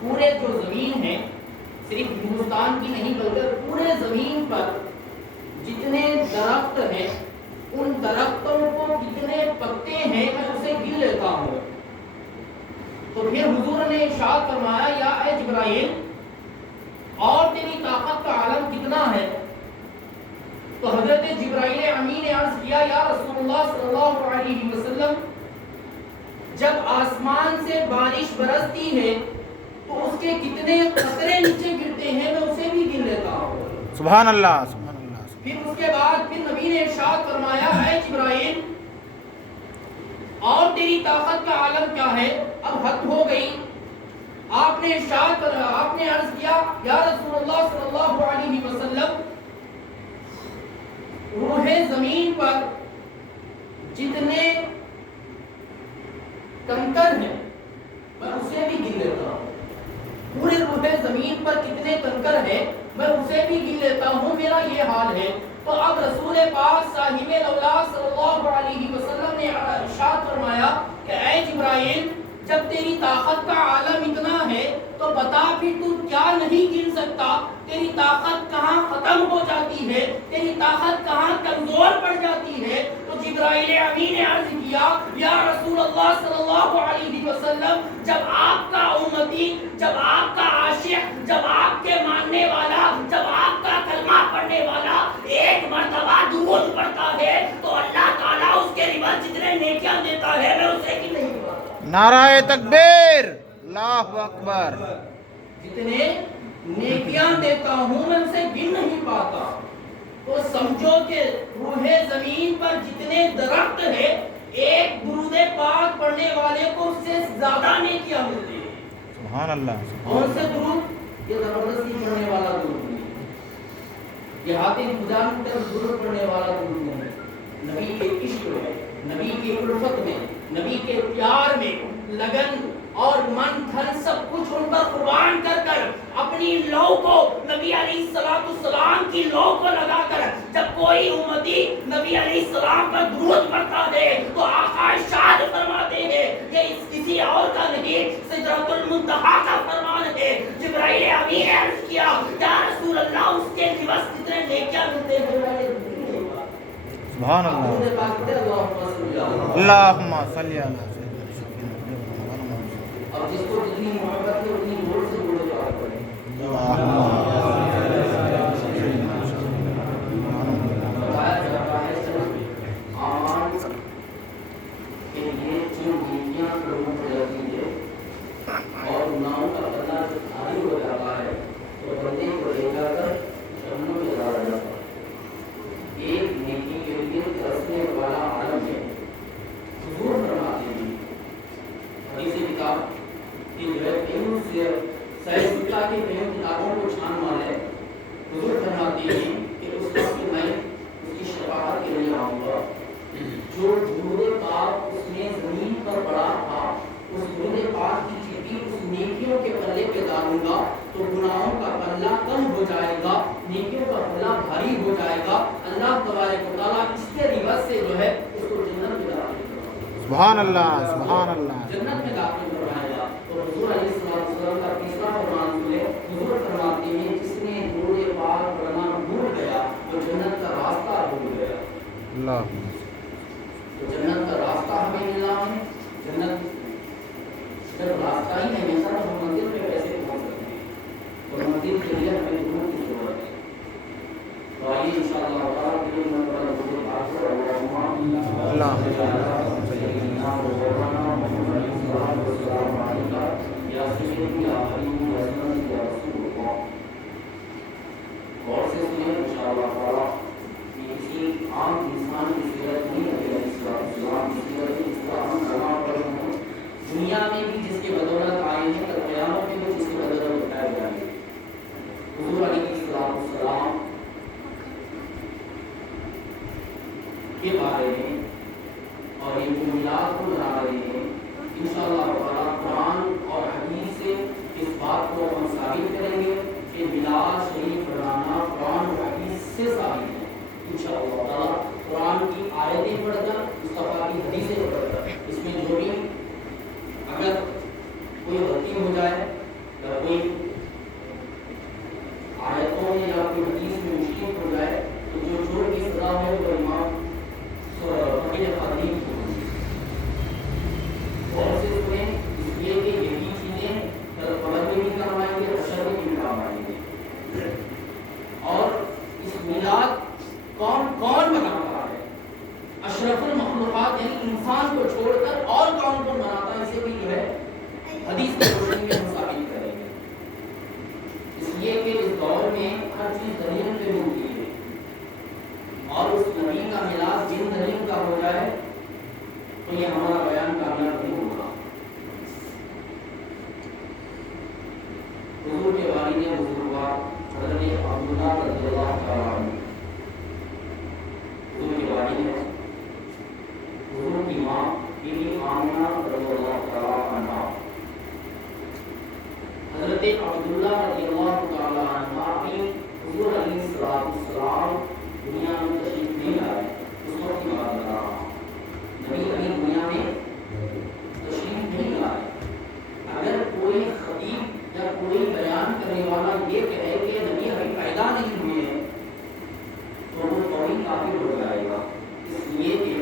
پورے جو زمین ہے، صرف ہندوستان کی نہیں بلکہ پورے زمین پر جتنے درخت ہیں ان درختوں کو کتنے پتے ہیں میں اسے گن لیتا ہوں۔ تو پھر حضور نے ارشاد فرمایا یا اے جبرائیل اور تیری طاقت کا عالم کتنا ہے؟ تو حضرت جبرائیل امین نے عرض کیا یا رسول اللہ صلی اللہ علیہ وسلم جب آسمان سے بارش برستی ہے تو اس کے کتنے قطرے نیچے گرتے ہیں میں اسے بھی گن لیتا ہوں۔ سبحان اللہ سبحان اللہ۔ پھر اس کے بعد پھر نبی نے ارشاد فرمایا اے جبرائیل اور تیری طاقت کا عالم کیا ہے؟ اب حد ہو گئی۔ آپ نے عرض کیا یا رسول اللہ صلی اللہ علیہ وسلم روح زمین پر جتنے کنکر ہیں میں اسے بھی گن لیتا ہوں۔ پورے روح زمین پر کتنے کنکر ہیں میں اسے بھی گن لیتا ہوں، میرا یہ حال ہے۔ تو اب رسول پاک صاحب الاولاد صلی اللہ علیہ وسلم نے ارشاد فرمایا کہ اے جبرائیل جب تیری طاقت کا عالم اتنا ہے تو بتا پھر تو کیا نہیں گن سکتا؟ تیری طاقت کہاں ختم ہو جاتی ہے، تیری طاقت کہاں کمزور پڑ جاتی ہے؟ تو جبرائیل امین نے عرض کیا یا رسول اللہ صلی اللہ علیہ وسلم جب آپ کا امتی، جب آپ کا عاشق، جب آپ کے ماننے والا، جب آپ کا کلمہ پڑھنے والا ایک مرتبہ درود پڑھتا ہے تو اللہ تعالیٰ اس کے عوض جتنے نیکیاں دیتا ہے میں اسے کی نہیں پاتا۔ نعرہ تکبیر، اللہ اکبر۔ جتنے نیکیاں دیتا ہوں میں اسے گن نہیں پاتا۔ تو سمجھو کہ روح زمین پر جتنے درخت ہیں ایک درود پاک پڑھنے والے کو اس سے زیادہ نیکیاں ملتی ہیں۔ سبحان اللہ۔ کون سے درود؟ یہ زبردستی پڑھنے والا درود نہیں، یہ ہاتھ خدا کی طرف درود پڑھنے والا درود نہیں۔ نبی کے عشق میں، نبی کی الفت میں، نبی کے پیار میں لگن اور من دھن سب کچھ ان پر قربان کر کر اپنی لو کو نبی علیہ السلام کی لو کو لگا کر جب کوئی امتی نبی علیہ السلام پر درود پڑھتا ہے تو آقا ارشاد فرماتے ہیں یہ کسی اور کا نہیں، سدرۃ المنتہا کا فرمان ہے۔ جبرائیل امین نے عرض کیا یا رسول اللہ اس کے عوض کتنے نیکیاں ملتے ہیں؟ سبحان اللہ۔ اللہم صلی علی اب جس کو جتنی محبت ہے اتنی زور سے بولے تو آپ پڑھیں۔ بتایا جاتا ہے صرف آمان کے لیے جو نیکیاں لوگوں کو جاتی ہے اور گناہوں کا پلہ جب بھاری ہو جاتا ہے تو بندے کو لے جا کر جہنم میں ڈالا جاتا ہے۔ ایک نیکی کے لیے ترسنے والا عالم ہے۔ حضور فرماتے ہیں حدیث کتاب کہ جو ہے علم سے سائنس اللہ کی پہلے کتابوں کو چھان مارے، حضور فرماتے ہیں کہ اس وقت میں اس کی شفاعت کے لیے آؤں گا۔ جو درود پاک اس نے زمین پر پڑا تھا اس درود پاک کی چیٹی اس نیکیوں کے پلے پہ ڈالوں گا تو گناہوں کا پلہ کم ہو جائے گا، نیکیوں کا پلہ بھاری ہو جائے گا۔ اللہ تبارک و تعالیٰ اس کے عوض سے جو ہے اس کو جنت میں داخل کرے گا۔ سبحان اللہ سبحان اللہ۔ جنت میں داخل کروائے گا۔ تو حضور علیہ السلام کا تیسرا فرمان سنے، حضور فرماتے ہیں جس نے درود پاک پڑھنا بھول گیا وہ جنت کا راستہ بھول گیا۔ اللہ تو جنت کا راستہ ہمیں ملا ہے۔ جنت جب راستہ ہی نہیں ملتا تو ہم منزل پہ کیسے پہنچ سکتے ہیں؟ تو منزل کے لیے ہمیں درود کی ضرورت ہے۔ تو آئیے انشاءاللہ تعالیٰ کے لیے درود پاک اور سے سنیں انشاءاللہ تعالیٰ کہ کسی عام انسان کی صورت نہیں ہے، اسلام کی صورت ہے، اسلام کلام پر ہوں دنیا میں بھی جس کے بدولت آئے ہیں تو قیامت میں بھی جس کے بدولت اٹھائے جائیں گے۔ حضور علیہ السلام کے بارے میں اور ان بنیاد کو بنا رہے ہیں انشاءاللہ تعالیٰ قرآن اور حدیث سے اس بات کو ہم ثابت کریں گے کہ میلاد شریف منانا قرآن اور حدیث سے ثابت ہے انشاءاللہ تعالیٰ۔ قرآن کی آیتیں پڑھ کر مصطفیٰ کی حدیثیں پڑھ کر اس میں جو بھی اگر کوئی غلطی ہو جائے یا کوئی آیتوں میں یا کوئی حدیث میں مشکل ہو جائے تو جو چور کی سزا ہے وہ امام فقیہ خادم کی ہوگی. اور سے سنیں اس لیے کہ یہی چیزیں قبر میں بھی کام آئیں گے، حشر میں بھی کام آئیں گے. اور اس میلاد کون مناتا ہے؟ اشرف المخلوقات یعنی انسان کو چھوڑ کر اور کون مناتا ہے؟ اسے بھی جو ہے حدیث کی روشنی میں ہم ثابت کریں گے. اس لیے کہ اس دور میں ہر چیز دلیل پہ ملتی ہے، اور اس نبی کا میلاد جن دلیل کا ہو جائے تو یہ ہمارا بیان کامیاب نہیں ہوگا. حضور کے والد بزرگوار حضرت عبداللہ رضی اللہ تعالیٰ عنہ، حضور کے والد ہیں، حضور کی ماں بی بی آمنہ رضی اللہ تعالیٰ عنہ. حضرت عبداللہ رضی اللہ تعالیٰ عنہ بھی حضور علیہ السلام دنیا میں تشریف نہیں لائے. اس وقت کی بات بتا رہا ہوں، نبی ابھی دنیا میں تشریف نہیں لائے. اگر کوئی خطیب یا کوئی بیان کرنے والا یہ کہے کہ نبی ابھی پیدا نہیں ہوئے ہیں تو وہ توہین کافر ہو جائے گا. اس لیے کہ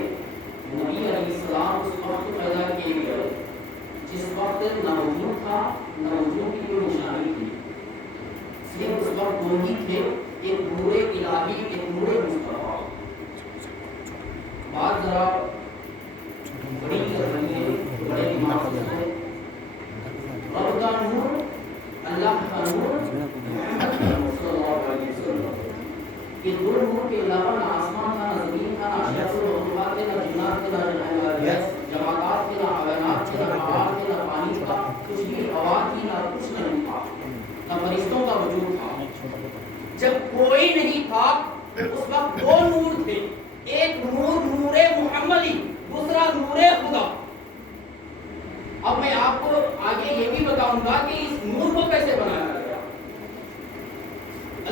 نبی علیہ السلام اس وقت پیدا کیے گئے جس وقت نہ وجود تھا نہ وجود کی کوئی نشانی تھی. صرف اس وقت دو ہی تھے، ایک نور الہی، ایک نور مصطفیٰ. بات ذرا بڑی ہے، بڑے دماغ سے سنیں. رب کا نور، اللہ کا نور، محمد صلی اللہ علیہ وسلم. یہ دو نور کے علاوہ نہ آسمان تھا، نہ زمین تھا، نہ اشرف المخلوقات تھے، نہ جنات تھے، نہ جماعات تھے، نہ حیوانات تھے، نہ پہاڑ تھے، نہ پانی تھا، کچھ بھی ہوا تھی، نہ کچھ نہیں تھا، نہ فرشتوں کا وجود تھا. جب کوئی نہیں تھا اس وقت دو نور تھے، ایک نور نور محمدی، دوسرا نور خدا. اب میں آپ کو آگے یہ بھی بتاؤں گا کہ اس نور کو کیسے بنایا گیا.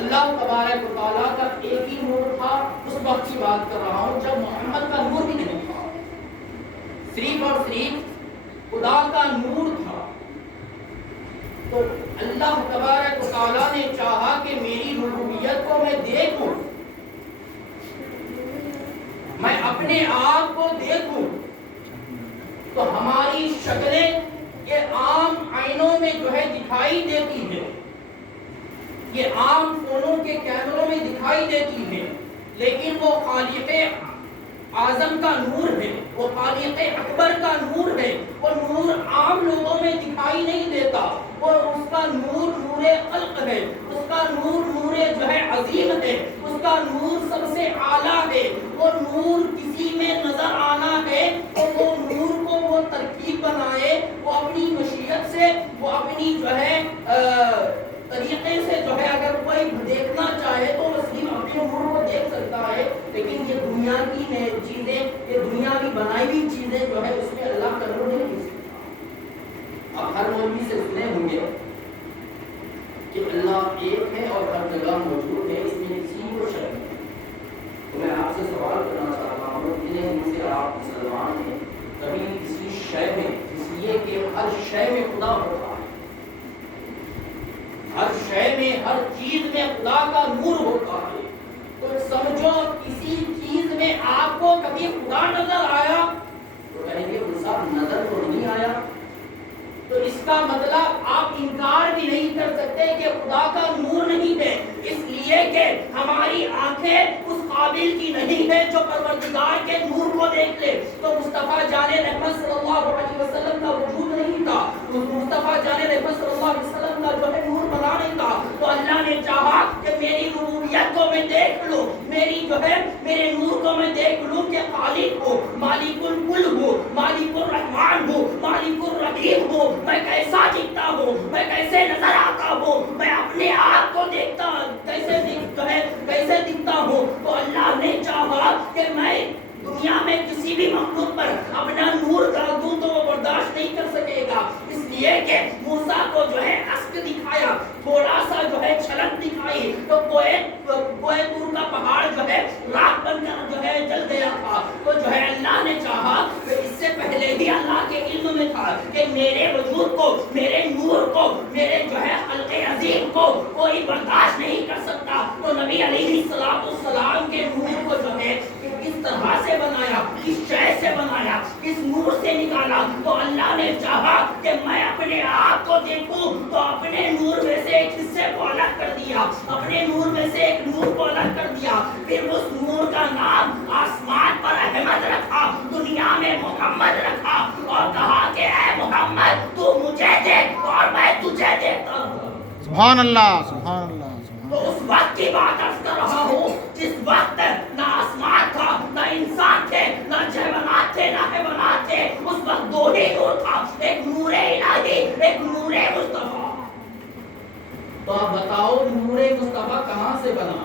اللہ تبارک و تعالیٰ کا ایک ہی نور تھا. اس وقت کی بات کر رہا ہوں جب محمد کا نور بھی نہیں تھا، صرف اور صرف خدا کا نور تھا. تو اللہ تبارک و تعالیٰ نے چاہا کہ میری ربوبیت کو میں دیکھوں، میں اپنے آپ کو دیکھوں. تو ہماری شکلیں یہ عام آئینوں میں جو ہے دکھائی دیتی ہے، یہ عام فونوں کے کیمروں میں دکھائی دیتی ہے، لیکن وہ خالق اعظم کا نور ہے، وہ خالق اکبر کا نور ہے. وہ نور عام لوگوں میں دکھائی نہیں دیتا. وہ اس کا نور نور خلق ہے، اس کا نور نور جو ہے عظیم ہے، اس کا نور سب سے اعلیٰ ہے. وہ نور کسی میں نظر آنا ہے تو وہ نور کو وہ ترکیب بنائے، وہ اپنی مشیت سے، وہ اپنی جو ہے طریقے سے جو ہے اگر کوئی دیکھنا چاہے تو وہ صرف اپنے نور کو دیکھ سکتا ہے. لیکن یہ دنیا کی چیزیں، یہ دنیاوی بنائی ہوئی چیزیں جو ہے اس میں اللہ کا نور نہیں دیکھ سکتا. اب ہر مولوی سے سنے ہوں گے کہ اللہ ایک ہے اور ہر جگہ موجود ہے، اس میں کسی کو شک نہیں. تو میں آپ سے سوال کرنا چاہتا ہوں، اتنے دن سے آپ مسلمان ہیں، کبھی کسی شے میں، اس لیے کہ ہر شے میں خدا ہوتا ہے، ہر شے میں، ہر چیز میں خدا کا نور ہوتا ہے. تو سمجھو کسی چیز میں آپ کو کبھی خدا نظر آیا تو کہیں گے صاحب نظر تو نہیں آیا. تو اس کا مطلب آپ انکار بھی نہیں کر سکتے کہ خدا کا نور نہیں ہے، اس لیے کہ ہماری آنکھیں اس قابل کی نہیں ہے جو پروردگار کے نور کو دیکھ لے. تو مصطفیٰ جان رحمت صلی اللہ علیہ وسلم کا وجود نہیں تھا، مصطفیٰ جان رحمت صلی اللہ علیہ وسلم کا جو ہے نور بنا نہیں تھا. تو اللہ نے چاہا کہ میری ربوبیت کو میں دیکھ لوں، میری جو ہے میرے نور کو میں دیکھ لوں کہ خالق ہو، مالک الکل ہو، مالک الرحمن ہو، مالک الرحیم ہو، میں کیسا دکھتا ہوں، میں کیسے نظر آتا ہوں، میں اپنے آپ کو دیکھتا کیسے دکھتا ہوں. تو اللہ نے چاہا کہ میں دنیا میں کسی بھی مخلوق پر اپنا نور ڈال دوں تو وہ برداشت نہیں کر سکے گا. اس لیے کہ موسیٰ کو جو ہے عشق دکھایا، تھوڑا سا جو ہے چھلک دکھائی تو کوہ طور کا پہاڑ جو ہے راکھ بن کر جو ہے جل گیا تھا. تو جو ہے اللہ نے چاہا کہ اس سے پہلے ہی اللہ کے علم میں تھا کہ میرے وجود کو، میرے نور کو، میرے جو ہے کہا کہ میں اپنے آپ کو دیکھوں تو اپنے نور میں سے ایک حصے کو الگ کر دیا، اپنے نور میں سے ایک نور کو الگ کر دیا، پھر اس نور کا نام آسمان پر احمد رکھا، دنیا میں محمد رکھا، اور کہا کہ اے محمد تو مجھے دیکھ اور میں تجھے دیکھتا ہوں۔ سبحان اللہ، سبحان اللہ، تو اس وقت کی بات عرض کر رہا ہوں جس وقت نہ آسمان تھا، نہ انسان تھے، نہ جیونات تھے، نہ حیوانات تھے، اس وقت دو ہی نور تھا، ایک نور الہی، ایک نور مصطفیٰ۔ تو آپ بتاؤ نور مصطفیٰ کہاں سے بنا؟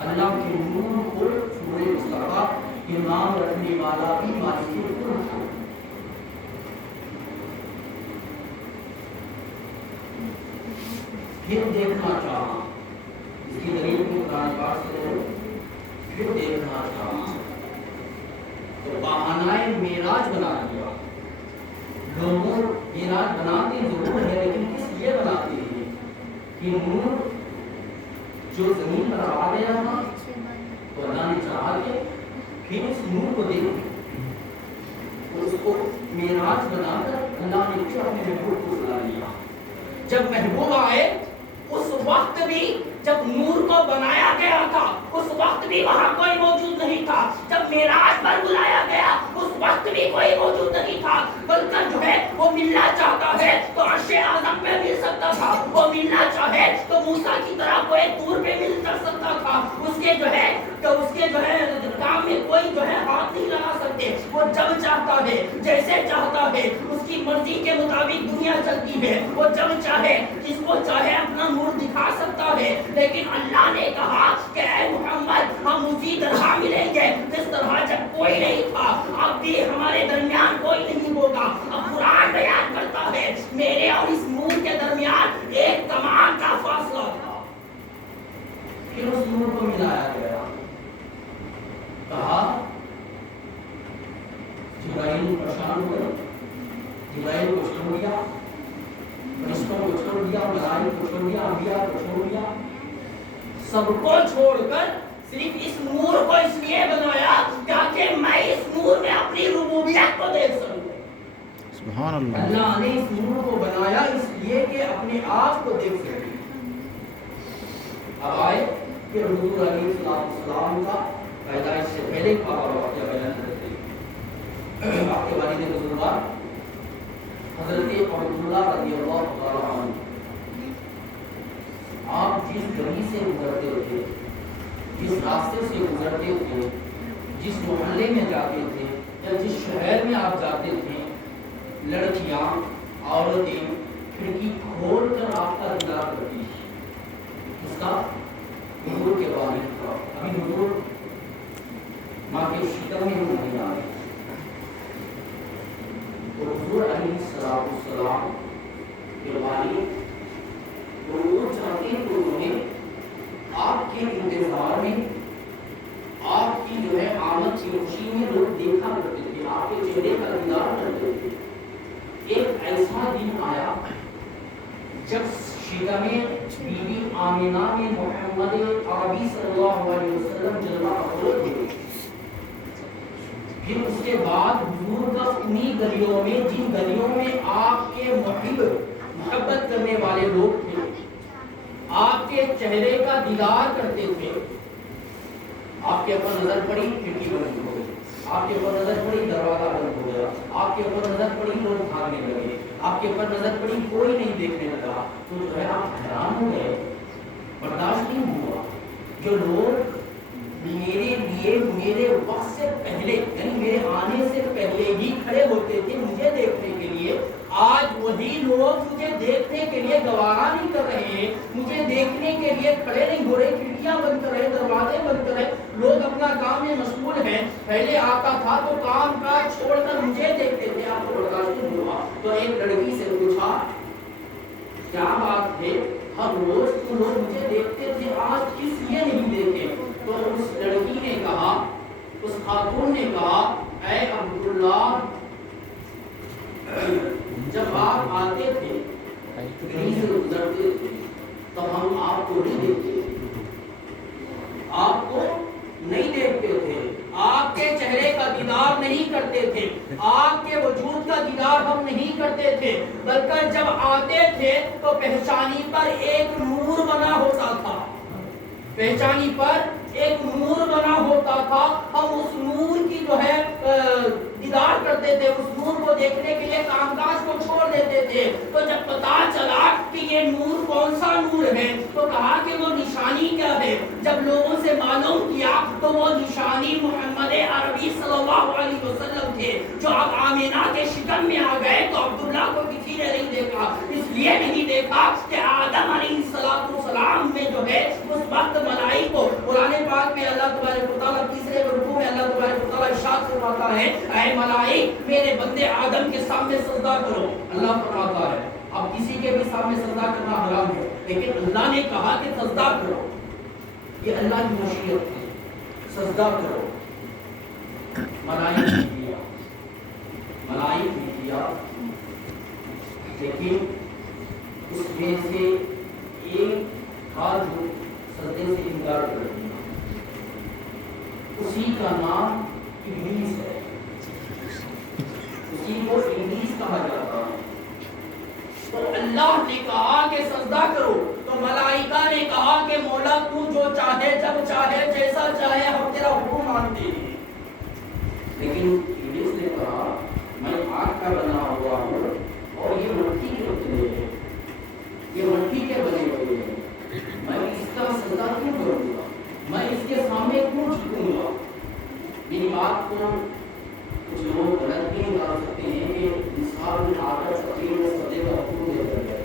اللہ کے نور کو نور مصطفیٰ کے نام رکھنے والا بھی مالک الکل تھا۔ پھر دیکھنا چاہا، اس کی دلیل کو قرآن پاک سے لو، پھر دیکھنا چاہا تو بہانہ معراج بنا دیا۔ لوگوں معراج بناتے ضرور ہے لیکن کس لیے بناتے ہیں کہ نور جو زمین پر آ گیا تھا تو اللہ نے چاہا کہ پھر اس نور کو دیکھیں، اس کو معراج بنا کر اللہ نے پھر اپنے محبوب کو بلا لیا۔ جب محبوب آئے اس وقت بھی جب نور کو بنایا گیا تھا اس وقت بھی وہاں کوئی موجود نہیں تھا، جب معراج پر بلایا گیا اس وقت بھی کوئی موجود نہیں تھا، بلکہ جو ہے وہ ملنا چاہتا ہے تو عرش اعظم پہ مل سکتا تھا، وہ ملنا چاہے تو موسیٰ کی طرح کوئی دور پہ مل کر سکتا تھا، اس کے جو ہے کام میں کوئی جو ہے ہاتھ نہیں لگا سکتے، وہ جب چاہتا ہے جیسے چاہتا ہے اس کی مرضی کے مطابق دنیا چلتی ہے، وہ جب چاہے جس کو چاہے اپنا نور دکھا سکتا ہے، لیکن اللہ نے کہا کہ اے محمد ہم اسی طرح ملیں گے جس طرح جب کوئی نہیں تھا، اب بھی ہمارے درمیان کوئی نہیں ہوگا۔ اب قرآن بیان کرتا ہے میرے اور اس نور کے درمیان ایک کمان کا فاصلہ تھا، پھر اس نور کو ملایا گیا، کہا جبرائیل پریشان ہوئے، جبرائیل کو چھوڑ دیا، فرشتوں کو چھوڑ دیا، ملائکہ کو چھوڑ دیا، انبیاء کو چھوڑ دیا، سب کو چھوڑ کر صرف اس نور کو اس لیے بنایا تاکہ میں اس نور میں اپنی ربوبیت کو دیکھ سکوں۔ سبحان اللہ، اللہ نے اس نور کو بنایا اس لیے کہ اپنے آپ کو دیکھ سکے۔ اب آئے کہ حضور علیہ السلام کا پیدائش سے پہلے کا واقعہ بیان کرتے ہیں۔ آپ کے والد بزرگوار حضرت عبداللہ رضی اللہ تعالیٰ عنہ، آپ جس گلی سے گزرتے تھے، جس راستے سے گزرتے تھے، جس محلے میں جاتے تھے یا جس شہر میں آپ جاتے تھے، لڑکیاں عورتیں کھڑکی کھول کر آپ کا انتظار کرتی تھیں۔ اس کا حضور کے والد کا، ابھی حضور ماں کے شکم میں نہیں آئے، تو حضور علیہ السلام کے والد وہ چاہتے تو انہیں آپ کے انتظار میں، آپ کی جو ہے آمد کی خوشی میں لوگ دیکھا کرتے تھے، آپ کے چہرے کا دیدار کرتے تھے۔ ایک ایسا دن آیا جب شکم بی بی آمنہ میں محمد عربی صلی اللہ علیہ وسلم جلوہ افروز ہوئے۔ پھر اس کے بعد حضور کا انہی گلیوں میں، جن گلیوں میں آپ کے محبت کرنے والے لوگ تھے، آپ کے چہرے کا دیدار کرتے تھے، آپ کے اوپر نظر پڑی کھڑکی بند ہو گئی، آپ کے اوپر نظر پڑی دروازہ بند ہو گیا، آپ کے اوپر نظر پڑی لوگ بھاگنے لگے، آپ کے اوپر نظر پڑی کوئی نہیں دیکھنے لگا، تو جو ہے آپ حیران ہو گئے، برداشت نہیں ہوا۔ جو لوگ میرے لیے میرے وقت سے پہلے یعنی میرے آنے سے پہلے ہی کھڑے ہوتے تھے مجھے دیکھنے کے لیے، آج وہی لوگ مجھے دیکھنے کے لیے گوارا نہیں کر رہے ہیں، مجھے دیکھنے کے لیے کھڑے نہیں ہو رہے، کھڑکیاں بند کر رہے، دروازے بند کر رہے، لوگ اپنا کام میں مشغول ہیں۔ پہلے آتا تھا تو کام کاج چھوڑ کر مجھے دیکھتے تھے، آپ کو برداشت نہیں ہوا، تو ایک لڑکی سے پوچھا کیا بات ہے، ہر روز تو لوگ مجھے دیکھتے تھے، آج کس لیے نہیں دیکھے؟ تو اس لڑکی نے کہا، اس خاتون نے کہا، اے عبداللہ جب آپ آتے تھے گلی سے گزرتے تھے تو ہم آپ کو نہیں دیکھتے تھے، آپ کو نہیں دیکھتے تھے، آپ کے چہرے کا دیدار نہیں کرتے تھے، آپ کے وجود کا دیدار ہوتے تھے، بلکہ جب آتے تھے تو پہچانی پر ایک نور بنا ہوتا تھا، پہچانی پر ایک نور بنا ہوتا تھا. ہم اس نور کی جو ہے دیدار کرتے تھے، اس نور کو دیکھنے کے لیے کام کاج کو چھوڑ دیتے تھے. تو جب پتا چلا کہ یہ نور کون سا نور ہے تو کہا کہ وہ نشانی کیا ہے. جب لوگوں سے معلوم کیا تو وہ نشانی محمد عربی صلی اللہ علیہ وسلم تھے، جو اب آمینہ کے شکم میں آ گئے. تو عبداللہ کو کسی نے نہیں دیکھا، اس لیے نہیں دیکھا کہ آدم علیہ السلام میں جو ہے اس وقت ملائک کو قرآن پاک میں اللہ تبارک و تعالیٰ تیسرے رکوع میں اللہ تبارک و تعالیٰ ارشاد فرماتا ہے اے ملائک میرے بندے آدم کے سامنے سجدہ کرو. اللہ فرماتا ہے اب کسی کے بھی سامنے سجدہ کرنا حرام ہے، لیکن اللہ نے کہا کہ سجدہ کرو، یہ اللہ کی مشیت ہے، سجدہ کرو. ملائک نے کیا، ملائک نے کیا، لیکن اس میں سے ایک تھا جو سجدے سے انکار کر دیا، اسی کا نام ابلیس ہے، اسی کو ابلیس کہا جاتا ہے. تو اللہ نے کہا کہ سجدہ کرو، تو ملائکہ نے کہا کہ مولا تو جو چاہے جب چاہے جیسا چاہے ہم تیرا حکم مانتے ہیں. لیکن ابلیس نے کہا میں آگ کا بنا ہوا ہوں اور یہ مٹی کے پتلے ہیں، یہ مٹی کے بنے ہوئے ہیں، میں اس کا سجدہ کیوں کروں گا، میں اس کے سامنے کیوں جھکوں گا. میری بات کو کچھ لوگ غلط بھی نکال سکتے ہیں کہ انسان میں عادت فقیر میں سجدے کا حکم دے کر گئے.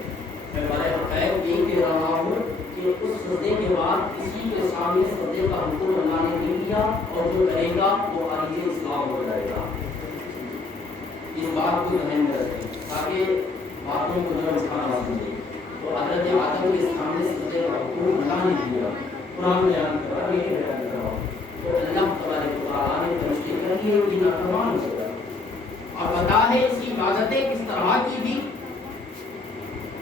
میں برائے حقائق یہی کہہ رہا ہوں کہ اس سجدے کے بعد کسی کے سامنے سجدے کا حکم اللہ نے نہیں دیا، اور جو کرے گا وہ عاریض اسلام ہو جائے گا. اس بات کو ذہن میں رکھیں تاکہ باتوں کو ذرا اٹھانا سمجھے. تو حضرت آدم کے سامنے سجدے کا حکم اللہ نے دیا، قرآن بیان کر رہا ہے، بیان کر رہا ہوں. تو اللہ تبارک و تعالیٰ نے فرشتے کر دیے کہ نافرمان ہو گیا. اور بتا ہے اس کی عبادتیں کس طرح کی بھی،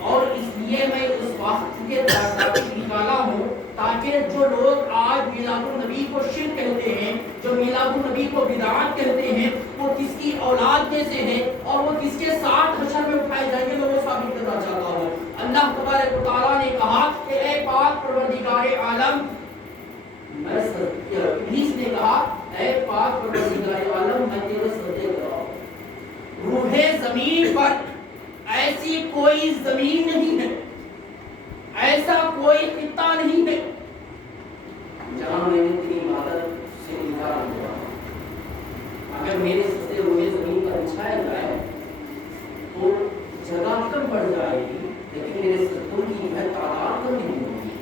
اور اس لیے میں اس وقت کے تاکہ نکالا ہوں تاکہ جو لوگ آج میلاد النبی کو شرک کہتے ہیں، جو میلاد النبی کو بدعت کہتے ہیں، وہ کس کی اولاد میں سے ہیں اور وہ کس کے ساتھ حشر میں اٹھائے جائیں گے، میں وہ ثابت کرنا چاہتا ہوں. اللہ تبارک و تعالیٰ نے کہا کہ اے پاک پروردگار عالم، ابلیس نے کہا اے پاک پروردگار عالم میں تیرے سجدے کر رہا ہوں. روح زمین پر ایسی کوئی زمین نہیں ہے، ایسا کوئی خطہ نہیں ہے جہاں میں نے تیری عبادت سے انکار کیا. اگر میرے سجدے روح زمین پر بچھائے جائے تو جگہ کم بڑھ جائے گی، لیکن میرے سجدوں کی تعداد کم نہیں ہوگی.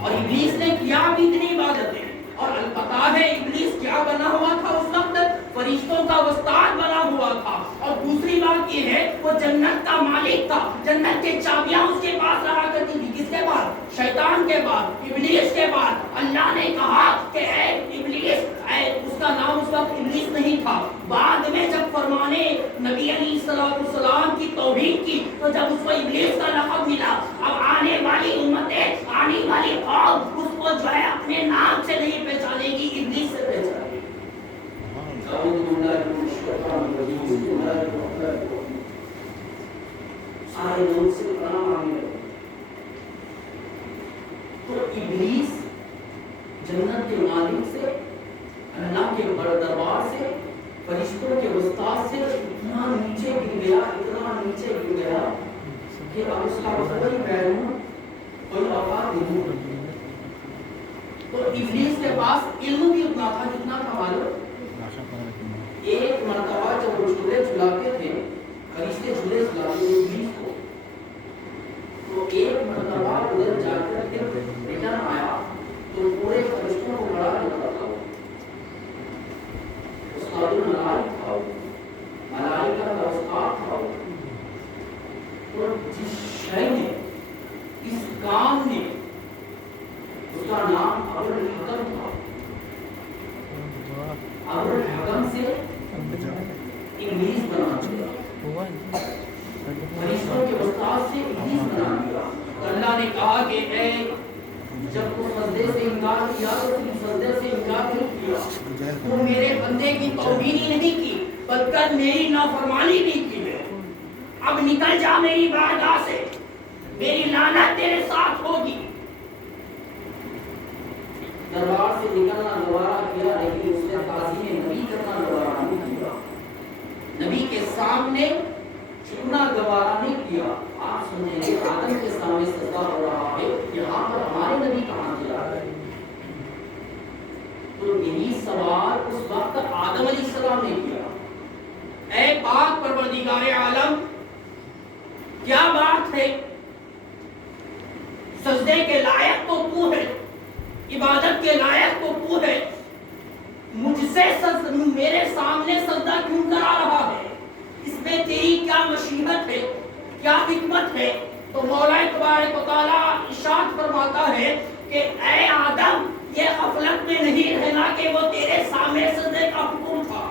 اور ابلیس نے کیا بھی اتنی عبادتیں، اور البتہ ہے ابلیس کیا بنا ہوا تھا اس وقت، فرشتوں کا وسطاد بنا ہوا تھا. اور دوسری بات یہ ہے وہ جنت کا مالک تھا، جنت کے چابیاں اس کے پاس رہا کرتی تھی. کس کے بعد؟ شیطان کے بعد، ابلیس کے بعد. اللہ نے کہا کہ اے ابلیس، اس کا نام اس وقت ابلیس نہیں تھا، بعد میں جب فرمانے نبی علیہ السلام کی توحید کی تو جب اس کو ابلیس کا لقب ملا. اب آنے والی امتیں، آنے والی قوم اس کو جو ہے اپنے نام سے نہیں پہچانے گی، ابلیس سے پہچانے گی. سارے لوگ سے پناہ مانگنے لگے. تو ابلیس جنت کے مالک سے، اللہ کے بڑے دربار سے، فرشتوں کے وسطات سے اتنا نیچے گر گیا، اتنا نیچے گر گیا کہ اب اس کا کوئی پہلو، کوئی اوقات نہیں. تو ابلیس کے پاس علم بھی اتنا تھا جتنا تھا معلوم. ایک مرتبہ جب وہ جھولے جھلاتے تھے، فرشتے جھولے جھلاتے تھے ابلیس کو، تو ایک مرتبہ ادھر جا کر کے ریٹرن آیا تو پورے فرشتوں کو بڑا لگتا تھا. اس کا ملائک تھا، ملائکہ کا استاد تھا. تو جس شے نے، اس کام نے، اس کا نام ابو الحکم تھا. ابو الحکم سے ابلیس بنا دیا، فرشتوں کے استاد سے ابلیس بنا دیا. اللہ نے کہا کہ اے جب تو سجدے سے انکار کیا تو صرف سجدے سے انکار نہیں کیا، تو میرے بندے کی توہین ہی نہیں کی بلکہ میری نافرمانی بھی کی ہے. اب نکل جا میری بارگاہ سے، میری لعنت تیرے ساتھ ہوگی۔ دربار سے نکلنا گوارا کیا، لیکن اس نے تعظیم نبی کرنا گوارا نہیں کیا، نبی کے سامنے جھکنا گوارا نہیں کیا۔ آپ سنیں گے آدم کے سامنے سجدہ ہو رہا ہے، یہاں پر ہمارے نبی کہاں سے آ رہے ہیں؟ تو یہی سوال اس وقت آدم علیہ السلام نے کیا، اے پاک پروردگار عالم کیا بات ہے، سجدے کے لائق تو ہے، عبادت کے لائق تو ہے، مجھ سے میرے سامنے سجدہ کیوں کرا رہا ہے؟ اس میں تیری کیا مشیت ہے، کیا حکمت ہے؟ تو مولا تبارک و تعالیٰ ارشاد فرماتا ہے کہ اے آدم یہ غفلت میں نہیں رہنا کہ وہ تیرے سامنے سجدے کا حکم تھا۔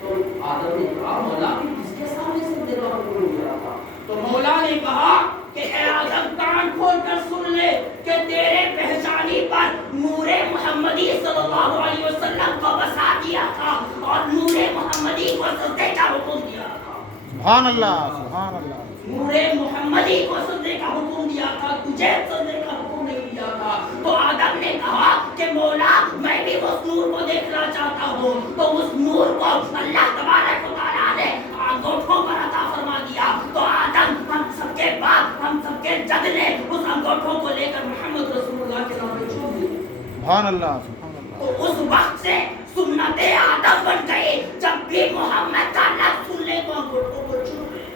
تو آدم نے کہا مولا کس کے سامنے سجدے کا حکم دیا تھا؟ تو مولا نے کہا کہ اے آدم کان کھول کر سن لے کہ تیرے پہچانی پر نور محمدی صلی اللہ علیہ وسلم کو بسا دیا تھا اور نور محمدی کو سجدے کا حکم دیا تھا۔ سبحان اللہ، سبحان اللہ۔ نور محمدی کو سجدے کا حکم دیا تھا، تجھے سجدے کا حکم نہیں دیا تھا۔ تو آدم نے کہا کہ مولا میں بھی اس نور کو دیکھنا چاہتا ہوں۔ تو اس نور کو اللہ تبارک و تعالیٰ نے انگوٹھوں پر عطا فرما دیا۔ تو آدم ہم سب کے باپ، ہم سب کے جد نے اس انگوٹھوں کو لے کر محمد رسول اللہ کے نام پہ چھوڑ دیا۔ سبحان اللہ، سبحان اللہ۔ تو اس وقت سے سنت آدم بن گئی، جب بھی محمد کا لفظ سننے کو انگوٹھوں کو چھوڑ رہے۔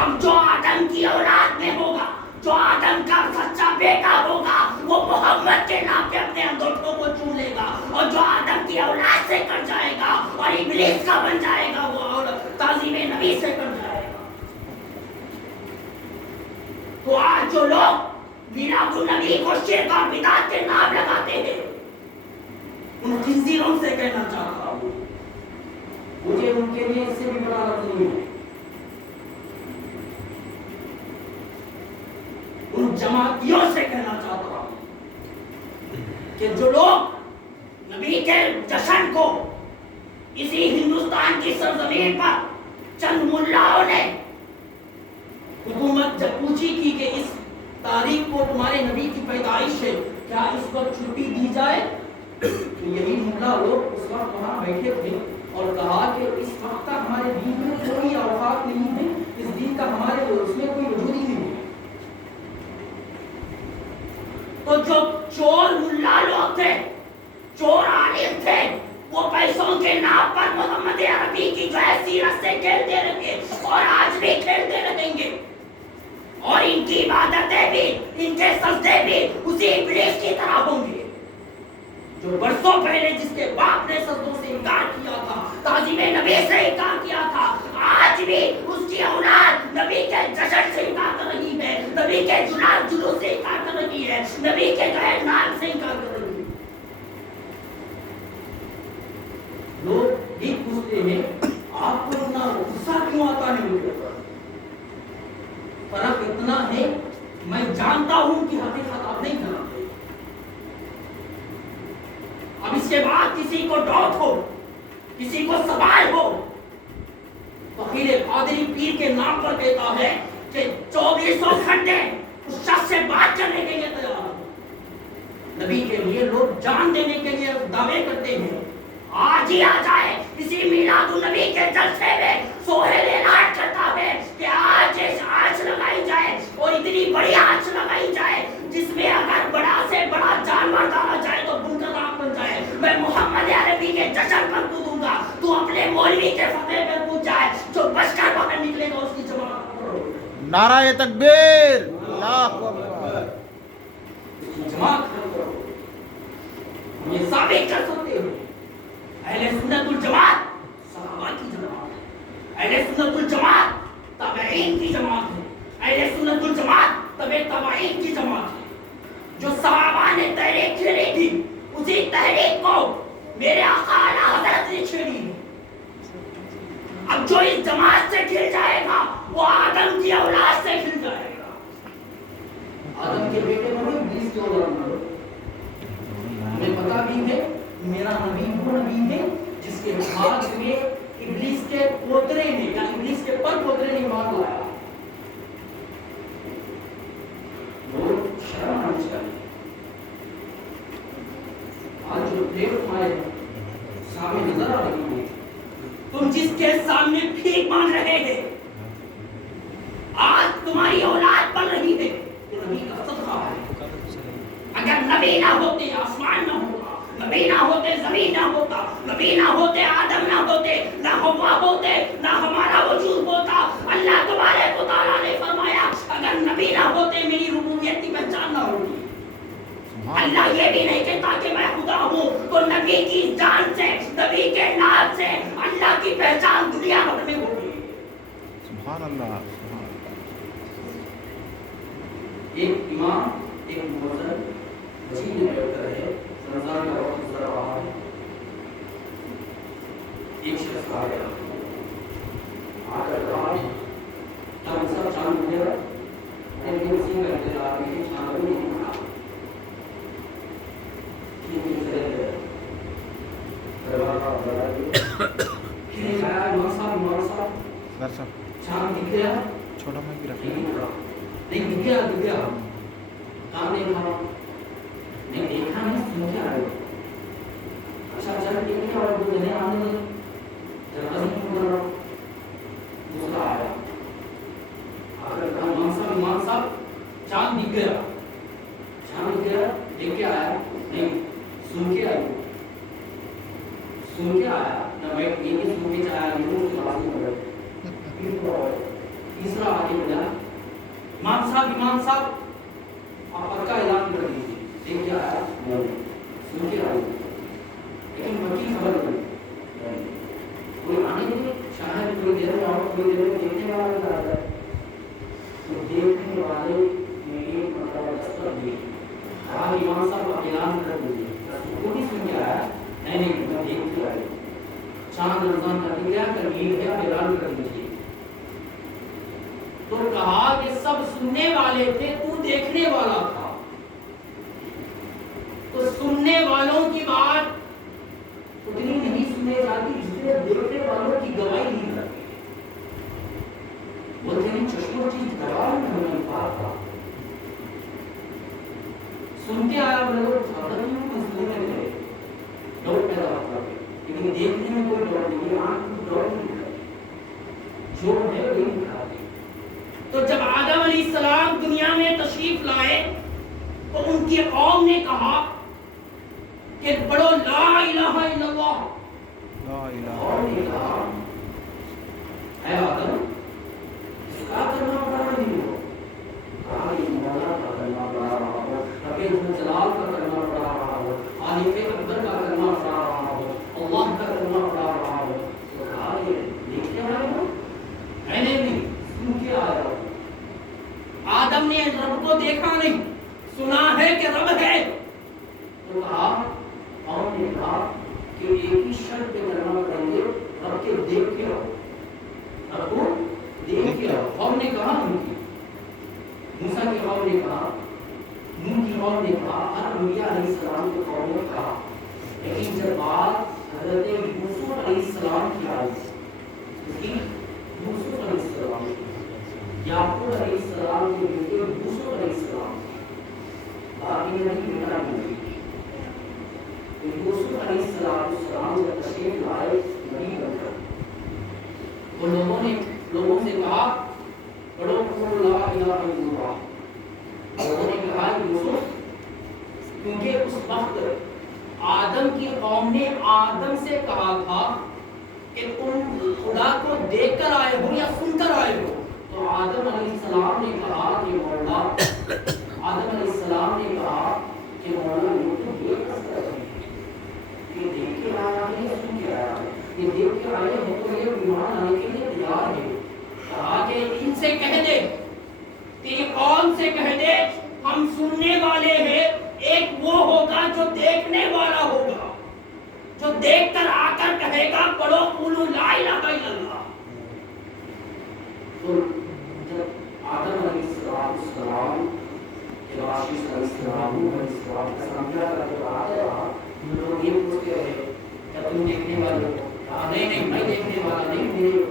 اب جو آدم کی اولاد میں ہوگا، جو آدم کا سچا بیٹا ہوگا، وہ محمد کے نام پہ اپنے انگوٹھوں کو چون لے گا، اور جو آدم کی اولاد سے کٹ جائے گا اور ابلیس کا بن جائے گا وہ اور تعظیم نبی سے کٹ جائے گا۔ تو آج جو لوگ میلاد النبی کو شرک اور بدعت کے نام لگاتے ہیں، ان خنزیروں سے کہنا چاہتا ہوں مجھے ان کے لیے اس سے بھی بڑا لفظ نہیں ہے۔ ان جماعتیوں سے کہنا چاہتا ہوں کہ جو لوگ نبی کے جشن کو اسی ہندوستان کی سرزمین پر چند ملاؤں نے حکومت جب پوچھی کی کہ اس تاریخ کو تمہارے نبی کی پیدائش ہے، کیا اس وقت چھٹی دی جائے، تو یہی ملا لوگ اس وقت وہاں بیٹھے تھے اور کہا کہ اس وقت تک ہمارے دین میں کوئی اوقات نہیں ہے، اس دین کا ہمارے اس میں کوئی وجود ہی نہیں ہے۔ تو جو چور ملا لوگ تھے، چور عالم تھے، وہ پیسوں کے نام پر محمد عربی کی جو ہے سیرت سے کھیلتے رہے اور آج بھی کھیلتے رہیں گے، اور ان کی عبادتیں بھی، ان کے سجدے بھی اسی ابلیس کی طرح ہوں گے جو برسوں پہلے جس کے باپ نے سجدوں سے انکار کیا تھا، تعظیم نبی سے انکار کیا تھا، آج بھی اس کی اولاد نبی کے جشن سے انکار کر رہی ہے، نبی کے جلوس سے انکار کر رہی ہے، نبی کے غیر نام سے انکار کر رہی ہے۔ لوگ یہ پوچھتے ہیں آپ کو اتنا غصہ کیوں آتا ہے مجھے پر؟ فرق اتنا ہے میں جانتا ہوں کہ حقیقت آپ نہیں جانتے۔ اب اس کے بعد کسی کو ڈاؤٹ ہو، کسی کو سوال ہو، فقیر قادری پیر کے نام پر کہتا ہے کہ 2400 گھنٹے اس شخص سے بات کرنے کے لیے تیار ہو۔ نبی کے لیے لوگ جان دینے کے لیے دعوے کرتے ہیں، آج ہی آ جائے اسی میلاد النبی کے جلسے میں سہیل اعلان کرتا ہے کہ آج آنچ لگائی جائے اور اتنی بڑی آنچ لگائی جائے جس میں اگر بڑا سے بڑا جانور ڈالا جائے تو بنکر آگ بن جائے۔ میں محمد عربی کے جشن پر کودوں گا، تو اپنے مولوی کے فتح پر کود جائے، جو بچ کر باہر نکلے گا اس کی جماعت کرو۔ نعرہ تکبیر، اللہ اکبر۔ جماعت کرو، یہ ثابت کر سکتے ہو اہل سنت الجماعت صحابہ کی جماعت ہے، اہل سنت الجماعت تابعین کی جماعت ہے، اہل سنت الجماعت تبع تابعین کی جماعت ہے۔ جو صحابہ نے تحریک چھیڑی تھی اسی تحریک کو میرے آقا اعلیٰ حضرت نے چھیڑی ہے۔ اب جو اس جماعت سے کھل جائے گا وہ آدم کی اولاد سے کھل جائے گا۔ آدم کے بیٹے بنو، ابلیس کی اولاد بنو۔ ہمیں پتہ بھی ہے میرا نبی وہ نبی ہے جس کے ہاتھ میں ابلیس کے پوترے نے یا ابلیس کے نبی نہ ہوتے آسمان نہ ہوتا، نبی نہ ہوتے زمین نہ ہوتا، نبی نہ ہوتے آدم نہ ہوتے، نہ حوا ہوتے، نہ ہمارا وجود ہوتا۔ اللہ تبارک و تعالیٰ نے فرمایا اگر نبی نہ ہوتے میری ربوبیت کی پہچان نہ ہوتی۔ اللہ یہ بھی نہیں کہتا کہ میں خدا ہوں، تو نبی کی جان سے، نبی کے نام سے اللہ کی پہچان دنیا بھر میں ہوگی۔ سبحان اللہ، سبحان اللہ۔ ایک امام، ایک مؤذن مسجد میں بیٹھ کر ہے، رمضان کا وقت گزر رہا ہے، ایک شخص آ گیا، آ کر کہا کیا ہم سب چاند ملے گا؟ لیکن اسی کا انتظار میں چاند نہیں ملا۔ چاند دکھ گیا، چھوٹا میں بھی رکھ نہیں دکھ گیا، دکھ گیا، کام نہیں کھا، نہیں دیکھا نہیں، سن کیا ہے؟ اچھا اچھا دیکھ گیا اور دو جنے آنے لگے، جب عظیم کر رہا دوسرا آیا، آ کر کہا امام صاحب چاند دکھ گیا، چاند دکھ گیا، دیکھ کے آیا، نہیں سن کے آیا، سن کے آیا، نہ بیٹھ یہ کہ سن کے چاہیا نہیں ہوں، اس کے بعد میں بیٹھ تیسرا آگے بڑھا، امام صاحب آپ پکا اعلان کر دیجیے، دیکھ کے آیا سن کے آیا، لیکن پکی خبر نہیں، کوئی آنے نہیں، شاید کوئی دیر میں اور کوئی دیر میں دیکھنے والا نظر آتا ہے، تو دیکھنے والے میں ایک مرتبہ دستک دی، کہا امام صاحب آپ اعلان کر دیجیے، وہ بھی سن کے آیا، نہیں میں دیکھ کے آیا، چاند رمضان کا گیا، کل عید ہے، اعلان کر دیجیے۔ تو کہا کہ سب سننے والے تھے، تو دیکھنے والا تھا، تو سننے والوں کی بات اتنی نہیں سنے جاتی جتنے دیکھنے والوں کی گواہی نہیں کرتی۔ بولتے ہیں چشم و چیز گواہ میں ہمیں بات تھا، سنتے آیا بولے لوگ زیادہ نہیں ہوں سننے میں ڈاؤٹ پیدا ہوتا ہے، لیکن دیکھنے میں کوئی ڈاؤٹ نہیں، آنکھ کو ڈاؤٹ نہیں کرتی، جو ہے وہی دکھاتی۔ تو جب آدم علیہ السلام دنیا میں تشریف لائے تو ان کی قوم نے کہا کہ پڑھو لا الہ الا اللہ، لا الہ اور نے کہا اے آدم اس کا کرنا پڑا نہیں ہو، کہا یہ مولا کا کرنا پڑا رہا ہو، رب جلال کا کرنا پڑا رہا ہو، خالق اکبر کا کرنا پڑا رہا ہو، اللہ کا کرنا پڑا رہا ہو، تو کہا یہ دیکھنے والے ہو، میں نے نہیں سن کے آیا ہو۔ آدم نے رب کو دیکھا نہیں، سنا ہے کہ رب ہے، تو کہا اور نے کہا کہ ایک ہی شرط پہ کرنا پڑیں گے، رب کے دیکھ کے رہو، رب کو دیکھ کے رہو۔ قوم نے کہا موسیٰ کی قوم نے کہا، نوح کی قوم نے کہا، ہر انبیاء علیہ السلام کی قوم نے کہا، لیکن جب بات حضرت یوسف علیہ السلام کی آئی، یوسف علیہ السلام یعقوب علیہ السلام کے بیٹے یوسف علیہ السلام، باقی نہیں بیٹا نہیں، یوسف علیہ السلام جب تشریف لائے نبی بن کر، وہ لوگوں سے کہا پڑھو لا الہ الا اللہ، لوگوں نے کہا یوسف، کیونکہ اس وقت آدم کی قوم نے آدم سے کہا تھا کہ تم خدا کو دیکھ کر آئے ہو یا سن کر آئے ہو، تو آدم علیہ السلام نے کہا کہ مولا، آدم علیہ السلام نے کہا کہ مولا یہ تو یہ قصہ ہے، یہ دیکھ کے آیا ہے یا سن کے آیا ہے، یہ دیکھ کے آئے ہیں تو یہ ایمان آنے کے لیے تیار ہے، کہا کہ ان سے کہہ دے، تیری قوم سے کہہ دے ہم سننے والے ہیں، ایک وہ ہوگا جو دیکھنے والا ہوگا، جو دیکھ کر آ کر کہے گا پڑھو قولوا لا الہ الا اللہ۔ تو جب آدم علیہ السلام کے علیہ السلام کا سمجھا کر کے آتے رہا، لوگ یہ پوچھتے رہے کیا تم دیکھنے والے ہو؟ کہا نہیں میں دیکھنے والا نہیں، میرے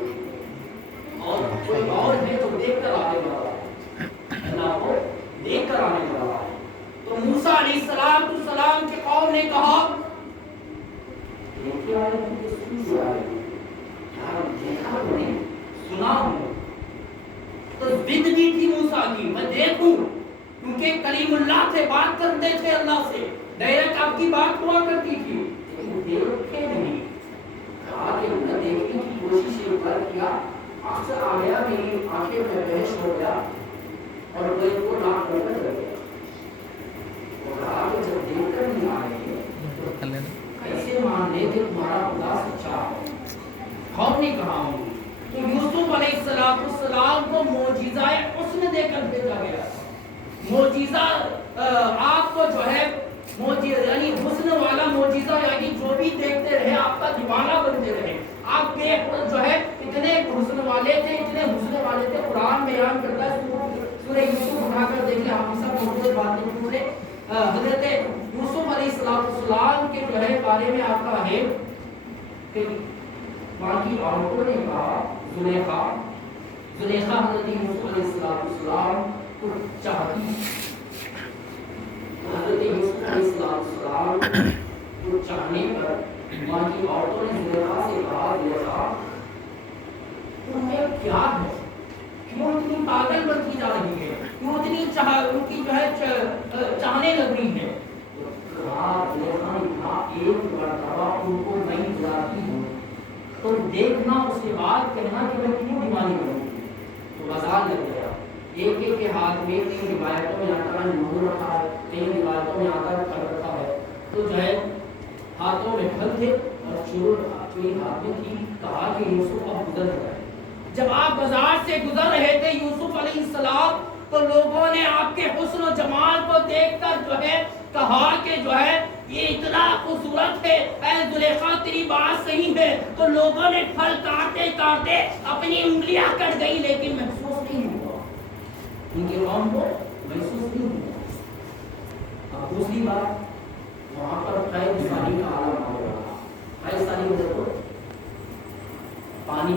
اور کوئی اور ہے جو دیکھ کر آنے والا ہے، اللہ کو دیکھ کر آنے والا ہے۔ تو موسیٰ علیہ السلام کی قوم نے کہا دیکھے آئے ہیں کہ سن سے آئے ہیں، کیا دیکھا تو نہیں سنا ہوں، تو ضد بھی تھی موسیٰ کی میں دیکھوں، کیونکہ کلیم اللہ تھے، بات کرتے تھے اللہ سے، ڈائریکٹ آپ کی بات ہوا کرتی تھی، لیکن دیکھے نہیں، کہا کہ نہ دیکھنے کی کوشش ایک بار کیا، اکثر آ گیا، میری آنکھیں میں بحث ہو گیا اور وہ کو ناک کر کر گیا، اور کہا کہ جب دیکھ کر نہیں آ رہے کیسے مان لے کہ تمہارا خدا سچا ہے؟ ہم نے کہا ہوں تو یوسف علیہ السلام کو معجزہ حسن دے کر بھیجا گیا، معجزہ آپ کو جو ہے یعنی حسن والا معجزہ، یعنی جو بھی دیکھتے رہے آپ کا دیوانہ بنتے رہے، آپ کے جو ہے اتنے حسن والے تھے، اتنے حسن والے تھے، قرآن بیان کرتا ہے، سورہ یوسف اٹھا کر دیکھیں، آپ سب موجود باتیں پورے حضرت یوسف علیہ السلام کے جو ہے بارے میں آپ کا ہے کہ وہاں کی عورتوں نے کہا، زلیخا حضرت یوسف علیہ السلام کو چاہتی، حضرت یوسف علیہ السلام کو چاہنے پر وہاں کی عورتوں نے زلیخا سے کہا، زلیخا تمہیں کیا ہے، کیوں اتنی پاگل بنتی جا رہی ہے، کیوں اتنی ان کی جو ہے چاہنے لگ رہی ہے؟ زلیخا نے کہا ایک مرتبہ ان کو میں بلاتی ہوں تو دیکھنا، اس کے بعد کہنا کہ میں کیوں دیوانی بنوں گی، تو مزاق لگ گیا۔ ایک کے ہاتھ میں کئی روایتوں میں آتا ہے نور رکھا ہے، کئی روایتوں میں آتا ہے پھل رکھا ہے، تو جو ہے ہاتھوں میں پھل تھے اور چور اپنے ہاتھ میں تھی، کہا کہ یوسف اب گزر رہا ہے۔ جب آپ بازار سے گزر رہے تھے یوسف علیہ السلام، تو لوگوں نے آپ کے حسن و جمال کو دیکھ کر جو ہے کہا کہ جو ہے یہ اتنا خوبصورت ہے، اے زلیخا تیری بات صحیح ہے، تو لوگوں نے پھل کاٹتے کاٹتے اپنی انگلیاں کٹ گئی، لیکن محسوس نہیں ہوا، ان کے قوم کو محسوس نہیں ہوا۔ اب دوسری بات، وہاں پر قید ثانی کا عالم آ رہا، قید ثانی مطلب پانی